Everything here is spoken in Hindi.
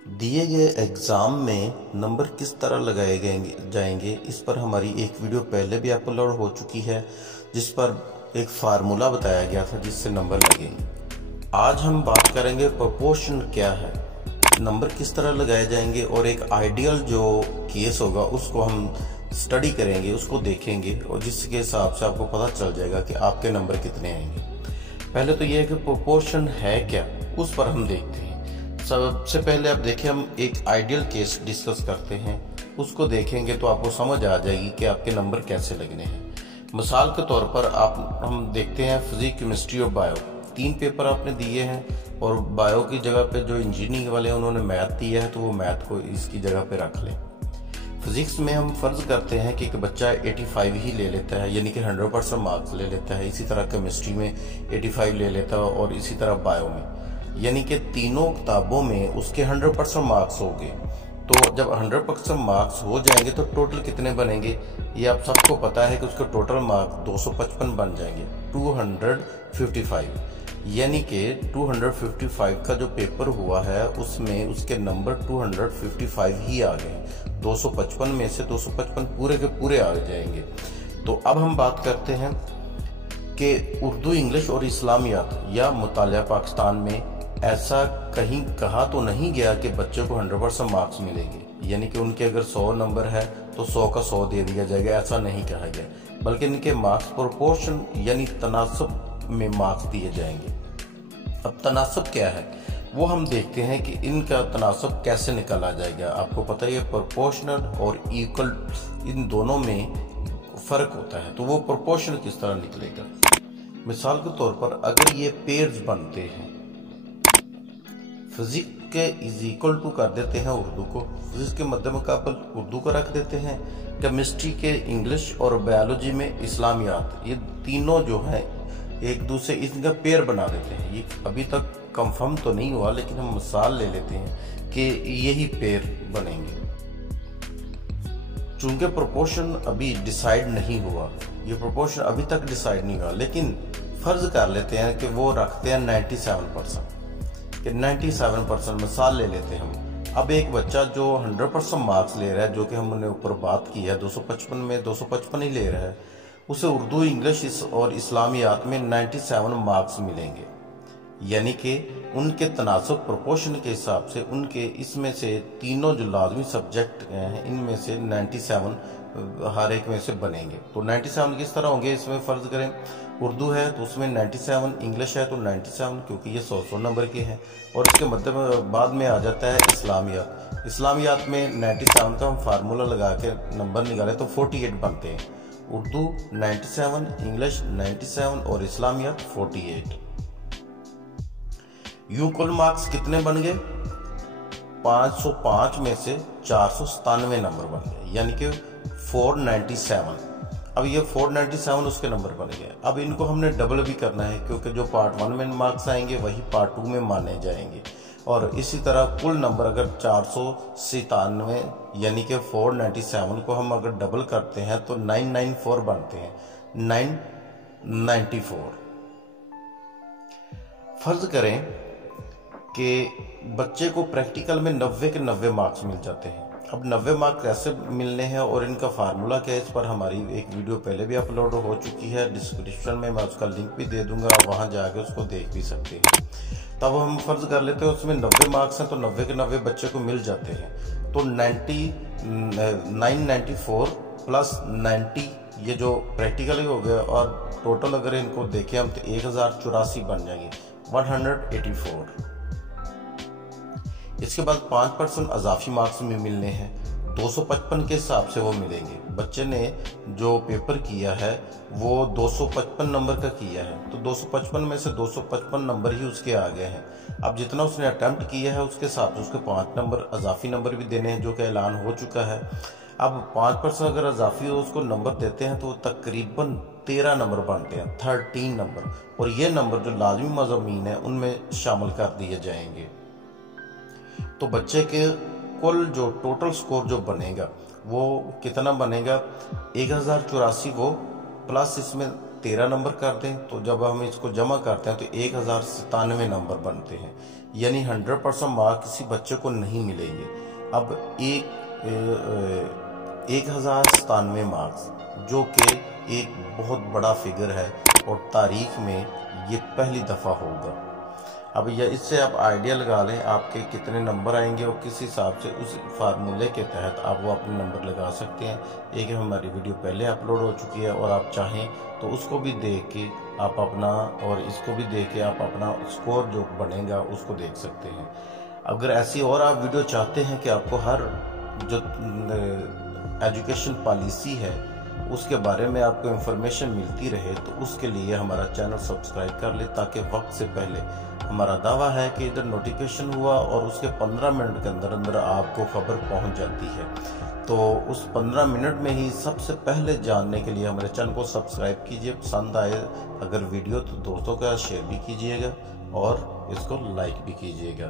दिए गए एग्ज़ाम में नंबर किस तरह लगाए जाएंगे, इस पर हमारी एक वीडियो पहले भी अपलोड हो चुकी है, जिस पर एक फार्मूला बताया गया था जिससे नंबर लगेंगे। आज हम बात करेंगे प्रोपोर्शन क्या है, नंबर किस तरह लगाए जाएंगे और एक आइडियल जो केस होगा उसको हम स्टडी करेंगे, उसको देखेंगे और जिसके हिसाब से आपको पता चल जाएगा कि आपके नंबर कितने आएंगे। पहले तो यह है कि प्रोपोर्शन है क्या, उस पर हम देखते हैं। सबसे पहले आप देखिए, हम एक आइडियल केस डिस्कस करते हैं, उसको देखेंगे तो आपको समझ आ जाएगी कि आपके नंबर कैसे लगने हैं। मिसाल के तौर पर हम देखते हैं फिजिक्स, केमिस्ट्री और बायो, 3 पेपर आपने दिए हैं और बायो की जगह पे जो इंजीनियरिंग वाले हैं उन्होंने मैथ दिया है, तो वो मैथ को इसकी जगह पे रख लें। फिजिक्स में हम फर्ज करते हैं कि एक बच्चा 85 ही ले लेता है, यानी कि 100% मार्क्स ले लेता है। इसी तरह केमिस्ट्री में 85 ले लेता है और इसी तरह बायो में, यानी कि तीनों किताबों में उसके 100% मार्क्स हो गए। तो जब 100% मार्क्स हो जाएंगे तो टोटल कितने बनेंगे, ये आप सबको पता है कि उसके टोटल मार्क्स 255 बन जाएंगे, 255। यानी कि 255 का जो पेपर हुआ है उसमें उसके नंबर 255 ही आ गए। 255 में से 255 पूरे के पूरे आ जाएंगे। तो अब हम बात करते हैं कि उर्दू, इंग्लिश और इस्लामियात या मुतालिया पाकिस्तान में ऐसा कहीं कहा तो नहीं गया कि बच्चे को 100% मार्क्स मिलेंगे, यानी कि उनके अगर 100 नंबर है तो 100 का 100 दे दिया जाएगा, ऐसा नहीं कहा गया। बल्कि इनके मार्क्स प्रोपोर्शन यानी तनासब में मार्क्स दिए जाएंगे। अब तनासब क्या है वो हम देखते हैं कि इनका तनासब कैसे निकाला जाएगा। आपको पता है प्रोपोर्शनल और इक्वल, इन दोनों में फर्क होता है, तो वो प्रोपोर्शनल किस तरह निकलेगा। मिसाल के तौर पर अगर ये पेयर्स बनते हैं, फिजिक्स के इज इक्वल टू कर देते हैं उर्दू को, फिजिक्स के मध्य मुकाबल उर्दू को रख देते हैं, केमिस्ट्री के इंग्लिश और बायोलॉजी में इस्लामियात, ये तीनों जो है एक दूसरे इनका पेयर बना देते हैं। ये अभी तक कंफर्म तो नहीं हुआ, लेकिन हम मिसाल ले लेते हैं कि यही पेयर बनेंगे। चूंकि प्रोपोर्शन अभी डिसाइड नहीं हुआ, ये प्रोपोर्शन अभी तक डिसाइड नहीं हुआ, लेकिन फर्ज कर लेते हैं कि वो रखते हैं 97%, कि 97% मिसाल ले लेते हैं हम। अब एक बच्चा जो 100% मार्क्स ले रहा है, जो कि हमने ऊपर बात की है, 255 में 255 ही ले रहा है, उसे उर्दू, इंग्लिश और इस्लामियात में 97 मार्क्स मिलेंगे। यानी कि उनके तनासब प्रोपोर्शन के हिसाब से उनके इसमें से तीनों जो लाजमी सब्जेक्ट हैं इनमें से 97 हर एक में से बनेंगे। तो 97 किस तरह होंगे, इसमें फ़र्ज करें उर्दू है तो उसमें 97, इंग्लिश है तो 97, क्योंकि ये 100 नंबर के हैं। और इसके मतलब बाद में आ जाता है इस्लामियात। इस्लामियात में 97 का हम फार्मूला लगा के नंबर निकाले तो 48 बनते हैं। उर्दू 97, इंग्लिश 97 और इस्लामियात 48। यूं कुल मार्क्स कितने बन गए, 505 में से 497 नंबर बन गए, यानी कि 497। अब ये 497 उसके नंबर बन गए। अब इनको हमने डबल भी करना है, क्योंकि जो पार्ट 1 में मार्क्स आएंगे वही पार्ट 2 में माने जाएंगे। और इसी तरह कुल नंबर अगर 497 यानी कि 497 को हम अगर डबल करते हैं तो 994 बनते हैं, 994। फर्ज करें कि बच्चे को प्रैक्टिकल में 90 के 90 मार्क्स मिल जाते हैं। अब 90 मार्क्स कैसे मिलने हैं और इनका फार्मूला क्या है, इस पर हमारी एक वीडियो पहले भी अपलोड हो चुकी है, डिस्क्रिप्शन में मैं उसका लिंक भी दे दूंगा, वहां जाके उसको देख भी सकते हैं। तब हम फर्ज कर लेते हैं उसमें 90 मार्क्स हैं तो 90 के 90 बच्चे को मिल जाते हैं। तो 994 प्लस 90 ये जो प्रैक्टिकली हो गया, और टोटल अगर इनको देखें हम तो 1084 बन जाएंगे, 184। इसके बाद 5% अजाफी मार्क्स में मिलने हैं, 255 के हिसाब से वो मिलेंगे। बच्चे ने जो पेपर किया है वो 255 नंबर का किया है, तो 255 में से 255 नंबर ही उसके आ गए हैं। अब जितना उसने अटेम्प्ट किया है उसके हिसाब से उसके 5 नंबर अजाफी नंबर भी देने हैं, जो कि ऐलान हो चुका है। अब 5% अगर अजाफी उसको नंबर देते हैं तो तकरीबन 13 नंबर बनते हैं, 13 नंबर, और ये नंबर जो लाजमी मज़ामीन है उनमें शामिल कर दिए जाएंगे। तो बच्चे के कुल जो टोटल स्कोर जो बनेगा वो कितना बनेगा, 1084 वो प्लस इसमें 13 नंबर कर दें तो जब हम इसको जमा करते हैं तो 1097 नंबर बनते हैं, यानी 100% मार्क्स किसी बच्चे को नहीं मिलेंगे। अब 1097 मार्क्स जो कि एक बहुत बड़ा फिगर है और तारीख में ये पहली दफ़ा होगा। अब यह इससे आप आइडिया लगा लें आपके कितने नंबर आएंगे और किस हिसाब से उस फार्मूले के तहत आप वो अपने नंबर लगा सकते हैं। एक हमारी वीडियो पहले अपलोड हो चुकी है और आप चाहें तो उसको भी देख के आप अपना और इसको भी देख के आप अपना स्कोर जो बनेगा उसको देख सकते हैं। अगर ऐसी और आप वीडियो चाहते हैं कि आपको हर जो एजुकेशन पॉलिसी है उसके बारे में आपको इंफॉर्मेशन मिलती रहे तो उसके लिए हमारा चैनल सब्सक्राइब कर ले, ताकि वक्त से पहले हमारा दावा है कि इधर नोटिफिकेशन हुआ और उसके 15 मिनट के अंदर अंदर आपको खबर पहुंच जाती है। तो उस 15 मिनट में ही सबसे पहले जानने के लिए हमारे चैनल को सब्सक्राइब कीजिए। पसंद आए अगर वीडियो तो दोस्तों का शेयर भी कीजिएगा और इसको लाइक भी कीजिएगा।